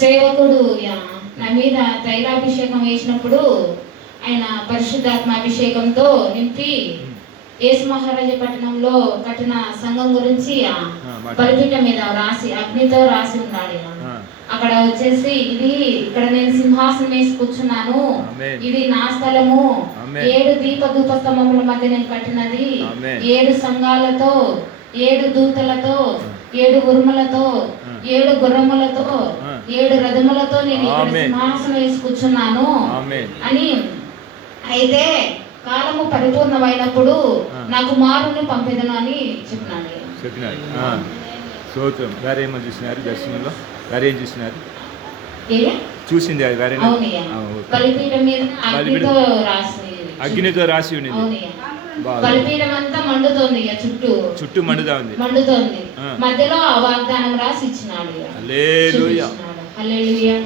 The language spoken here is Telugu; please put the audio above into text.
సేవకుడు నా మీద తైలాభిషేకం వేసినప్పుడు ఆయన పరిశుద్ధాత్మ అభిషేకంతో నింపి యేసు మహారాజా పట్టణంలో కట్టిన సంఘం గురించి బలిపీఠం మీద రాసి అగ్నితో రాసి ఉన్నాడు. అక్కడ వచ్చేసి ఇది ఇక్కడ నేను సింహాసనం వేసి కూర్చున్నాను, ఇది నా స్థలము, 7 దీపధూప స్తంభముల మధ్య నేను కట్టినది, 7 సంఘాలతో, 7 దూతలతో, 7 ఉరుములతో, 7 గుర్రములతో, 7 రథములతో నేను ఇక్కడ సింహాసనం వేసి కూర్చున్నాను అని. అయితే కాలము పరిపూర్ణమైనప్పుడు నా కుమారుని పంపెదను అని చెప్పినాడు. వేరేమో చూసినారు దర్శనంలో, వేరే ఏం చూసినారు? చూసింది అది వేరే బలిపీఠం మీద అగ్నితో రాసి ఉన్నది. బలిపీఠం అంతా మండుతోంది, చుట్టూ మండుతోంది. మధ్యలో ఆ వాగ్దానం రాసి ఇచ్చినాడు. హల్లెలూయా. హల్లెలూయా.